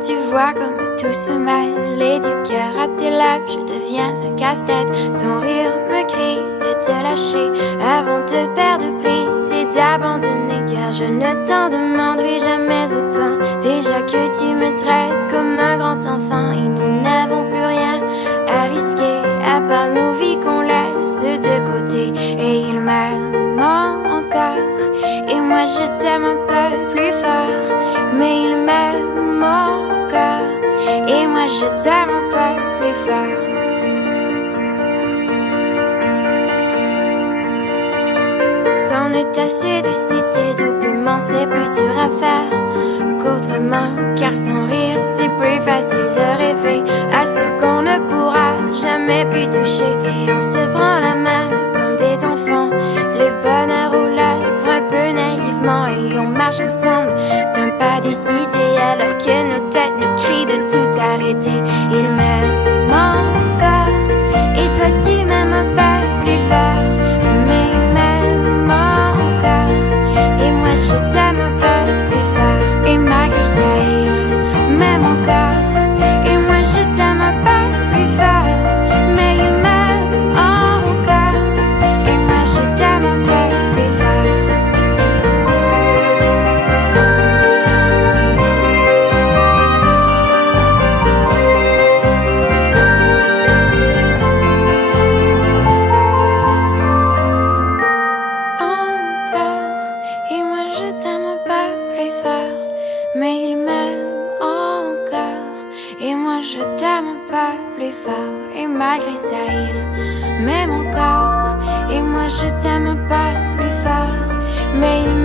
Tu vois comme tout se mêle et du cœur à tes lèvres, je deviens un casse-tête. Ton rire me crie de te lâcher avant de perdre prise et d'abandonner, car je ne t'en demanderai jamais autant. Déjà que tu me traites comme un grand enfant et nous n'avons plus rien à risquer à part nos vies qu'on laisse de côté. Et il m'aime encore et moi je t'aime un peu plus fort, mais il m'aime encore et moi je t'aime un peu plus fort. C'en est assez de citer doublement, c'est plus dur à faire qu'autrement, car sans rire c'est plus facile de rêver à ce qu'on ne pourra jamais plus toucher. Et on se prend la main comme des enfants, le bonheur aux lèvres un peu naïvement, et on marche ensemble d'un pas décidé alors que nos têtes nous crient de tout arrêter. Il m'aime encore et toi tu m'aimes un peu plus fort, mais il m'aime encore et moi je t'aime un peu plus fort. Et malgré ça il m'aime encore et moi je t'aime un peu plus fort, mais il m'aime encore et moi je t'aime un peu plus fort. Et moi je t'aime un peu plus fort, mais il m'aime encore et moi je t'aime un peu plus fort. Et malgré ça il m'aime encore et moi je t'aime un peu plus fort, mais il